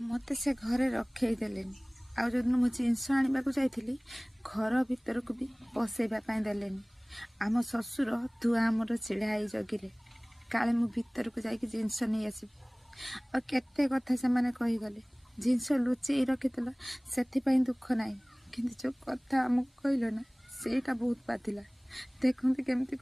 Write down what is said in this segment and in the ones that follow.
मत से घरे रखे देलेनी आ जो मु जिनस आने को जाइली घर भीतर को भी पसैवाई देलेनी आम शशुर धुआ आमर चिड़ाई जगिले काले मु भीतर को जाकि जिनस नहीं आसबी आ केते कथा से माने कहीगले जिनस लुचेई रखिल से दुख ना कि जो कथा आमको कहल ना सेटा बहुत बाधिला देखते केमती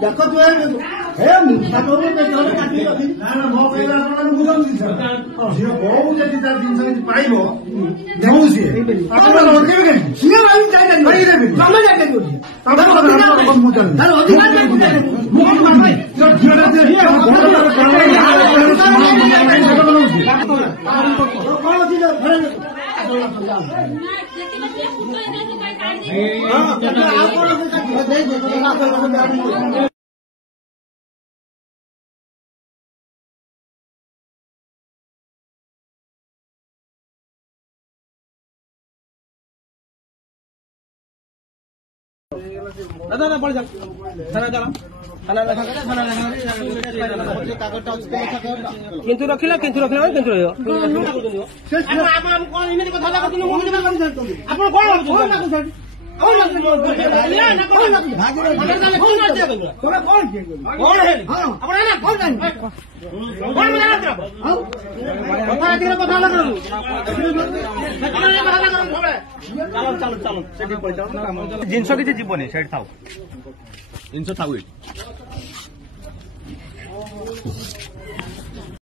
देखो तू हे मुसा तो काटी रखी ना ना मो कहला आपण बुझन दिस जे बहुत जति तार दिन से पाइबो देउ से आपण ओके के सिने भाई जाय जाय भाई देबे तमे जाय जाय तमे अधिकार मुदन तार अधिकार मु भाई जो झिरा दे दादा ना पड़ जा थाना चला थाना लेखा करे थाना लेखा करे कागजटा किंतु रखिला किंतु रहियो आपण कोन इमे कथा लागत न मोह ना कर आपण कोन लागत कौन लागत या ना कोन लागत भागी कोन ना दे तोरा कोन है हां आपण ना कोन जानि कोन में लागत हां कथा दिले कथा लागत चलो सेठी पड़ जाओ काम जिंस किछि जीवनी सेठ थाउ जिंस थाउ